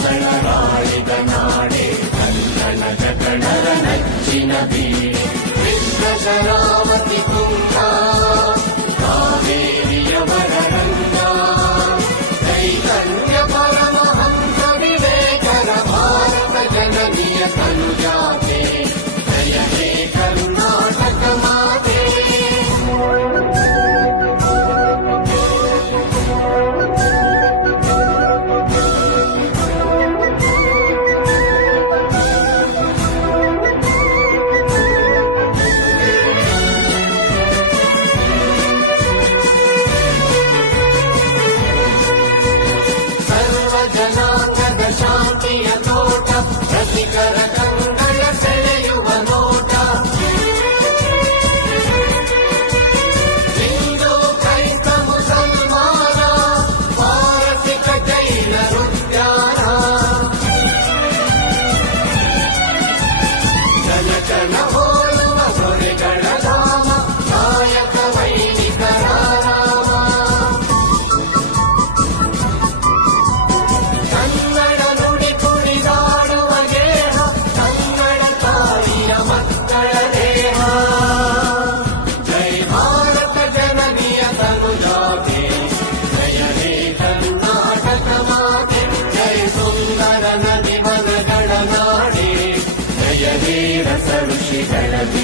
சரணாயகன் Please enemy.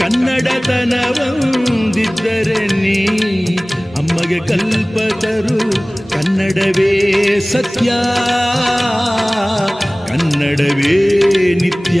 ಕನ್ನಡತನವೊಂದಿದ್ದರೆ ನೀ ಅಮ್ಮಗೆ ಕಲ್ಪತರು ಕನ್ನಡವೇ ಸತ್ಯ ಕನ್ನಡವೇ ನಿತ್ಯ.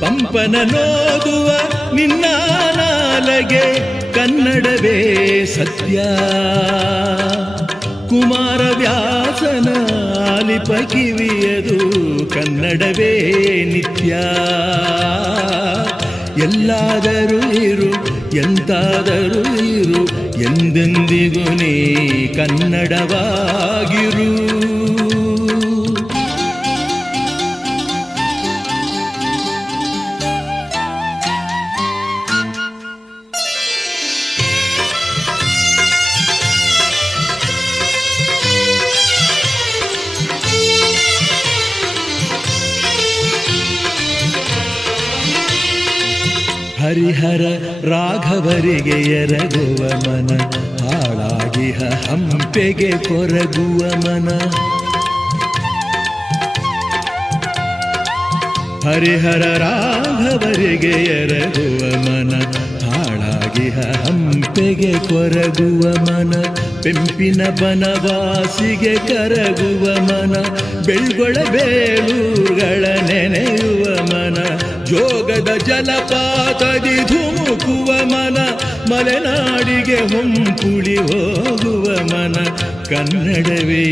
ಪಂಪನ ನೋದುವ ನಿನ್ನ ನಾಲಗೆ ಕನ್ನಡವೇ ಸತ್ಯ. ಕುಮಾರ ವ್ಯಾಸನ ಆಲಿಪ ಕಿವಿಯದು ಕನ್ನಡವೇ ನಿತ್ಯ. ಎಲ್ಲಾದರೂ ಇರು, ಎಂತಾದರೂ ಇರು, ಎಂದೆಂದಿಗೂ ನೀ ಕನ್ನಡವಾಗಿರು. ಹರಿಹರ ರಾಘವರಿಗೆ ಎರಗುವ ಮನ ಹಾಳಾಗಿಹ ಹಂಪೆಗೆ ಕೊರಗುವ ಮನ. ಹರಿಹರ ರಾಘವರಿಗೆ ಎರಗುವ ಮನ ಹಾಳಾಗಿಹ ಹಂಪೆಗೆ ಕೊರಗುವ ಮನ ಪೆಂಪಿನ ಬನವಾಸಿಗೆ ಕರಗುವ ಮನ, ಬೆಳ್ಗೊಳ ಬೇಲೂರುಗಳ ನೆನೆಯುವ ಮನ, ಜೋಗದ ಜಲಪಾತದಿ ಧುಮುಕುವ ಮನ, ಮಲೆನಾಡಿಗೆ ಹೊಂಪುಳಿ ಹೋಗುವ ಮನ, ಕನ್ನಡವೇ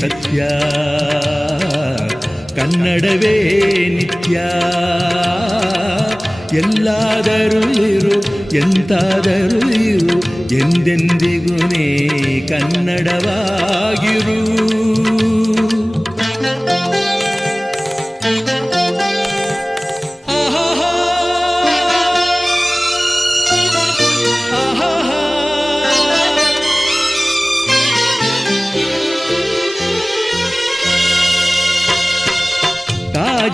ಸತ್ಯ. ಕನ್ನಡವೇ ನಿತ್ಯ. ಎಲ್ಲಾದರೂ ಇರು ಎಂತಾದರೂ ಇರು ಎಂದೆಂದಿಗೂ ನೀ ಕನ್ನಡವಾಗಿರು.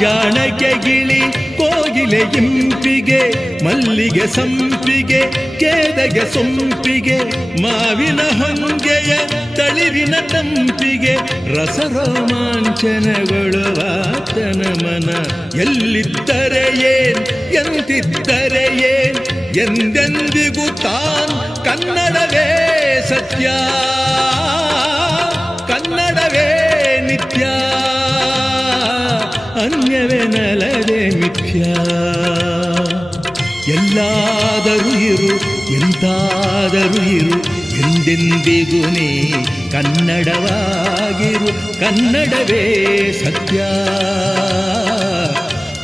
ತಾಜಾಣಕ್ಕೆ ಗಿಳಿ, ಕೋಗಿಲೆ ಇಂಪಿಗೆ, ಮಲ್ಲಿಗೆ ಸಂಪಿಗೆ, ಕೇದಗೆ ಸೊಂಪಿಗೆ, ಮಾವಿನ ಹೊಂಗೆಯ ತಳಿರಿನ ತಂಪಿಗೆ, ರಸರೋಮಾಂಚನಗೊಳ್ಳುವ ಆತನ ಮನ ಎಲ್ಲಿದ್ದರೆ ಏನ್, ಎಂತಿದ್ದರೆ ಏನ್, ಎಂದೆಂದಿಗೂ ತಾನ್ ಕನ್ನಡವೇ ಸತ್ಯ, ಕನ್ನಡವೇ ನಿತ್ಯ. ಅನ್ಯವೆನಲದೆ ಮಿಥ್ಯ ಎಲ್ಲಾದರೂ ಇರು ಎಂದಾದರೂ ಇರು, ಎಂದೆಂದಿಗೂ ನೀ ಕನ್ನಡವಾಗಿರು. ಕನ್ನಡವೇ ಸತ್ಯ,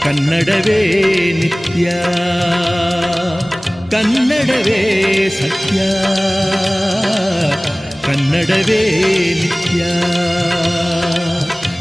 ಕನ್ನಡವೇ ನಿತ್ಯ, ಕನ್ನಡವೇ ಸತ್ಯ, ಕನ್ನಡವೇ ನಿತ್ಯ.